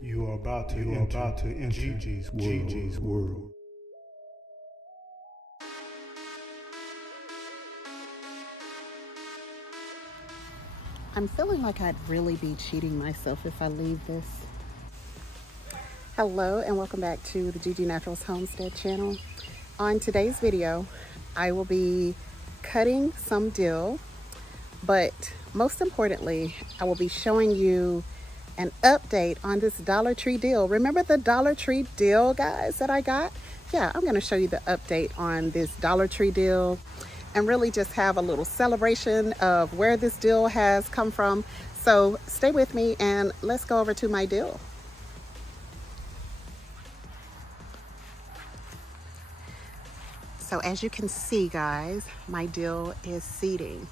You are about to enter Gigi's world. I'm feeling like I'd really be cheating myself if I leave this. Hello and welcome back to the Gigi Naturals Homestead channel. On today's video, I will be cutting some dill, but most importantly, I will be showing you an update on this Dollar Tree dill. Remember the Dollar Tree dill, guys, that I got? Yeah, I'm gonna show you the update on this Dollar Tree dill and really just have a little celebration of where this dill has come from. So stay with me and let's go over to my dill. So as you can see, guys, my dill is seeding.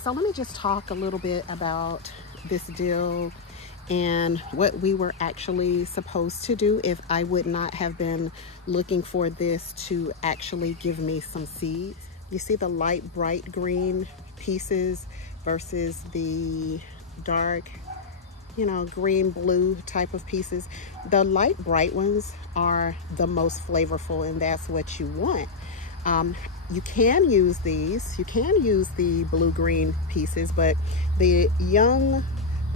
So let me just talk a little bit about this dill and what we were actually supposed to do if I would not have been looking for this to actually give me some seeds. You see the light bright green pieces versus the dark, green blue type of pieces. The light bright ones are the most flavorful, and that's what you want. You can use these, you can use the blue green pieces, but the young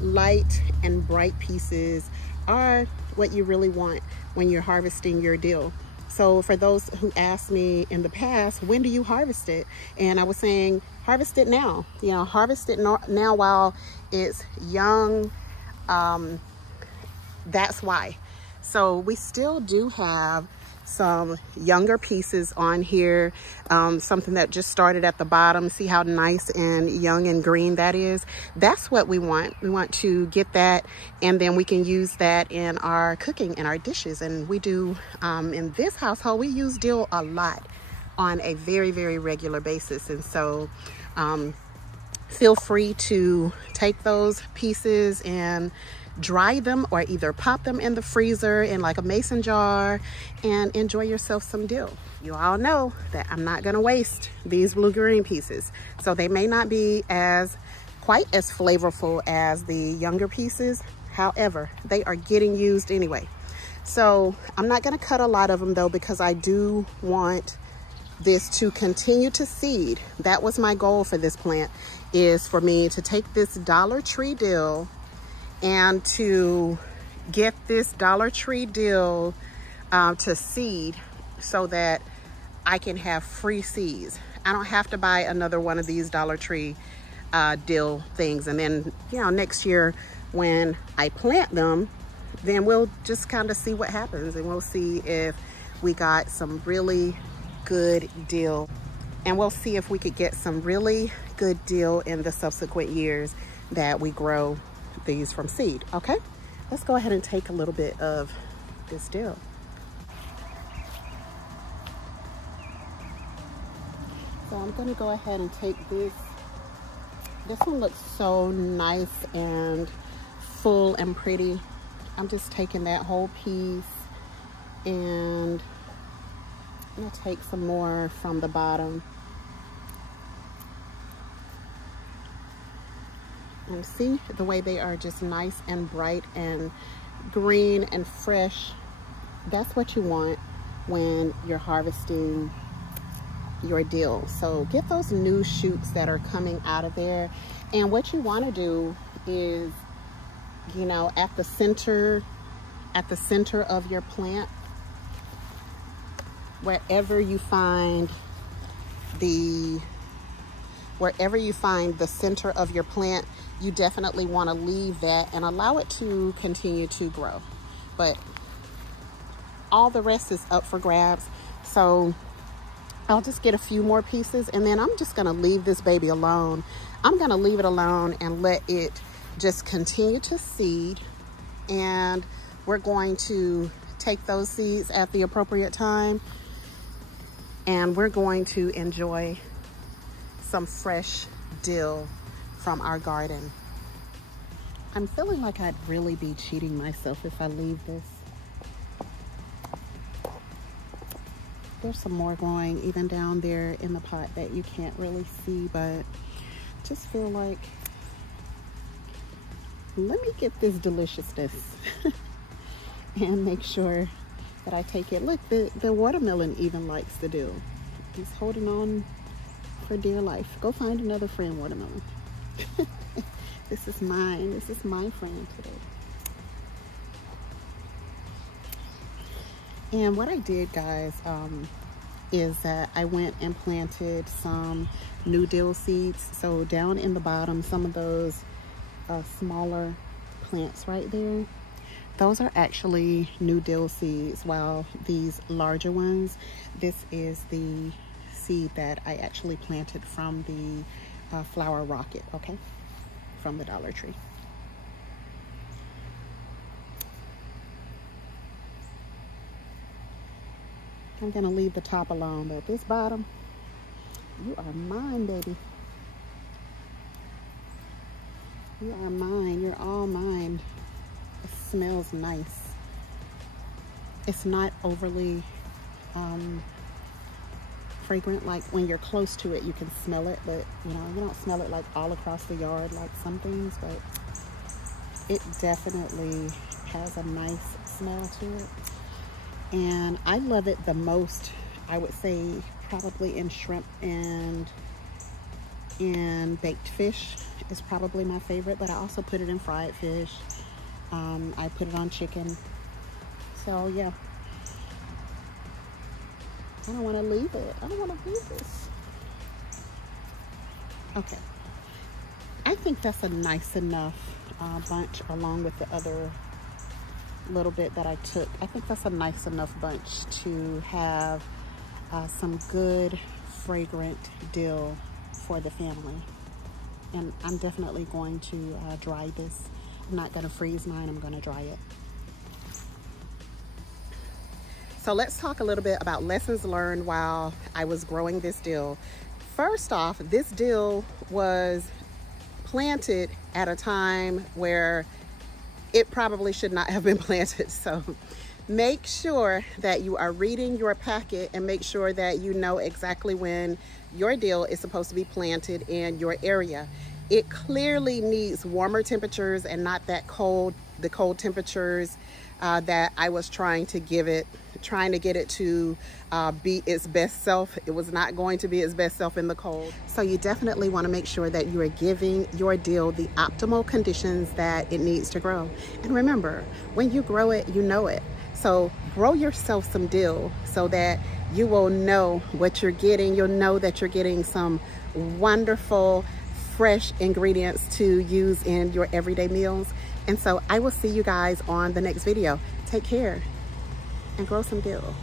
light and bright pieces are what you really want when you're harvesting your dill. So for those who asked me in the past, when do you harvest it? And I was saying, harvest it now. Harvest it now while it's young. That's why. So we still do have some younger pieces on here, something that just started at the bottom. See how nice and young and green that is? That's what we want. We want to get that, and then we can use that in our cooking and our dishes. And we do, in this household, we use dill a lot on a very, very regular basis. And so feel free to take those pieces and dry them, or either pop them in the freezer in like a mason jar and enjoy yourself some dill. You all know that I'm not going to waste these blue green pieces, so they may not be quite as flavorful as the younger pieces. However, they are getting used anyway. So I'm not going to cut a lot of them though, because I do want this to continue to seed. That was my goal for this plant, is for me to take this Dollar Tree dill and to get this Dollar Tree dill to seed so that I can have free seeds. I don't have to buy another one of these Dollar Tree dill things. And then, next year when I plant them, then we'll just kind of see what happens, and we'll see if we got some really good dill. And we'll see if we could get some really good dill in the subsequent years that we grow these from seed. Okay, let's go ahead and take a little bit of this dill. So I'm going to go ahead and take this. This one looks so nice and full and pretty. I'm just taking that whole piece, and I'm going to take some more from the bottom. And see the way they are just nice and bright and green and fresh. That's what you want when you're harvesting your dill. So get those new shoots that are coming out of there. And what you want to do is, at the center of your plant, wherever you find the center of your plant, you definitely want to leave that and allow it to continue to grow. But all the rest is up for grabs. So I'll just get a few more pieces, and then I'm just going to leave this baby alone. I'm going to leave it alone and let it just continue to seed. And we're going to take those seeds at the appropriate time, and we're going to enjoy some fresh dill from our garden. I'm feeling like I'd really be cheating myself if I leave this. There's some more growing even down there in the pot that you can't really see, but just feel like let me get this deliciousness and make sure that I take it. Look, the watermelon even likes the dill. He's holding on for dear life. Go find another friend, watermelon. This is mine. This is my friend today. And what I did, guys, is that I went and planted some new dill seeds. So down in the bottom, some of those smaller plants right there, those are actually new dill seeds, while these larger ones, this is the seed that I actually planted from the flower rocket, okay, from the Dollar Tree. I'm gonna leave the top alone, but this bottom, you are mine, baby. You are mine. You're all mine. It smells nice. It's not overly fragrant. Like when you're close to it, you can smell it, but you know, you don't smell it like all across the yard like some things, but it definitely has a nice smell to it. And I love it the most, I would say, probably in shrimp and in baked fish is probably my favorite, but I also put it in fried fish. I put it on chicken. So yeah, I don't want to leave it. I don't want to leave this. Okay, I think that's a nice enough bunch, along with the other little bit that I took. I think that's a nice enough bunch to have some good fragrant dill for the family. And I'm definitely going to dry this. I'm not going to freeze mine, I'm going to dry it. So let's talk a little bit about lessons learned while I was growing this dill. First off, this dill was planted at a time where it probably should not have been planted. So make sure that you are reading your packet and make sure that you know exactly when your dill is supposed to be planted in your area. It clearly needs warmer temperatures and not that cold, the cold temperatures that I was trying to get it to be its best self. It was not going to be its best self in the cold. So you definitely want to make sure that you are giving your dill the optimal conditions that it needs to grow. And remember, when you grow it, you know it. So grow yourself some dill so that you will know what you're getting. You'll know that you're getting some wonderful, fresh ingredients to use in your everyday meals. And so I will see you guys on the next video. Take care and grow some dill.